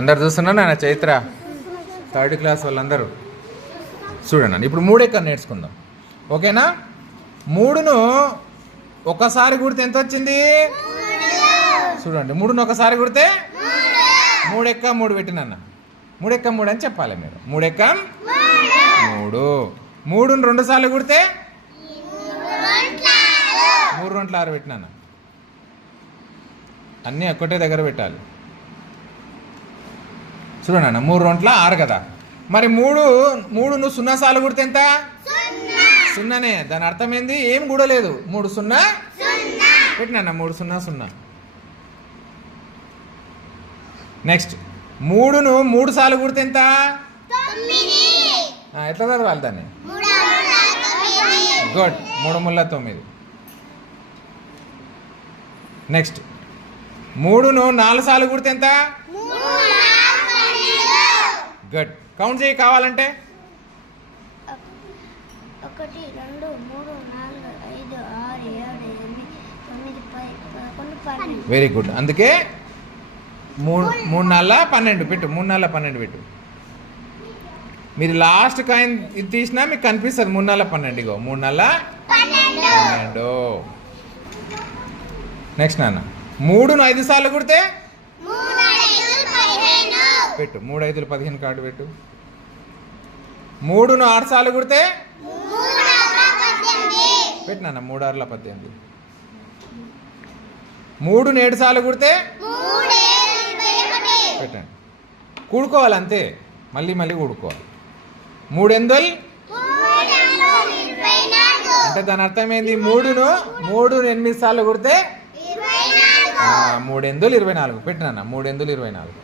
అందరు చూస్తున్నారు నాన్న చైత్ర 3rd క్లాస్ వాళ్ళందరూ చూడండి. ఇప్పుడు 3 ఎక్క నేర్చుకుందాం, ఓకేనా? 3ను ఒకసారి గుడితే ఎంత వచ్చింది చూడండి. 3ను ఒకసారి గుడితే 3 ఎక్క 3 పెట్టినన్న 3 ఎక్క 3 అని చెప్పాలి మీరు. 3 ఎక్క 3. 3ను 2 సార్లు గుడితే 3 2 6 పెట్టినాన్న. అన్నీ ఒక్కటే దగ్గర పెట్టాలి చూడండి అన్న. 3 2 6 కదా. మరి 3 నువ్వు 0 సార్లు గుడితే ఎంత? 0నే. దాని అర్థం ఏంది? ఏం కూడలేదు. 3 0 పెట్టినా 3 0 0. నెక్స్ట్ 3ను 3 సార్లు గుడితే ఎంత? ఎట్లా చదవాలి దాన్ని? గుడ్. 3 ముళ్ళ 9. నెక్స్ట్ 3ను 4 సార్లు గుడితే ఎంత? గుడ్. కౌంట్ చేయి కావాలంటే. 1 2 3 4 5 6 7 8 9 10 11 12. Very good. అందుకే 3 4 12 పెట్టు. 3 4 12 పెట్టు. మీరు లాస్ట్ కాయిన్ ఇది తీసినా మీకు కనిపిస్తుంది 3 4 12. ఇగో 3 4 12. నెక్స్ట్ నాన్న 3ను 5 సార్లు కుడితే పెట్టు. 3 5 15 కార్డు పెట్టు. 3ను 6 సార్లు కుడితే పెట్టినా 3 6 18. 3ను 7 సార్లు కుడితే పెట్టండి. కూడుకోవాలి అంతే, మళ్ళీ మళ్ళీ కూడుకోవాలి. 3 8 అంటే దాని అర్థం ఏంది? 3ను 8 సార్లు కుడితే 3 8 24 పెట్టినా 3 8 24.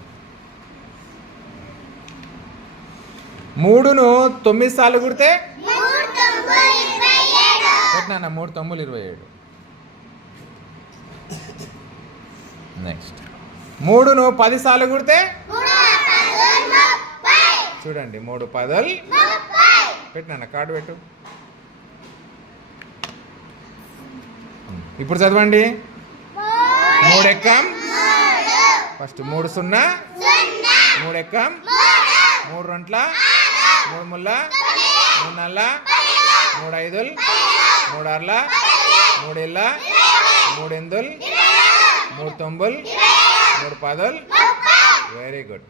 3ను 9 సార్లు కుడితే పెట్టినా 3 9 27. నెక్స్ట్ 3ను 10 సార్లు కుడితే చూడండి 3 10 పెట్టినా కార్డు పెట్టు. ఇప్పుడు చదవండి. 3 ఎక్కం ఫస్ట్ 3 0 3 ఎక్కం 3 2 3 ముళ్ళ 3 4 3 5 3 6 3 7 3 8 3 9 3 10. Very good.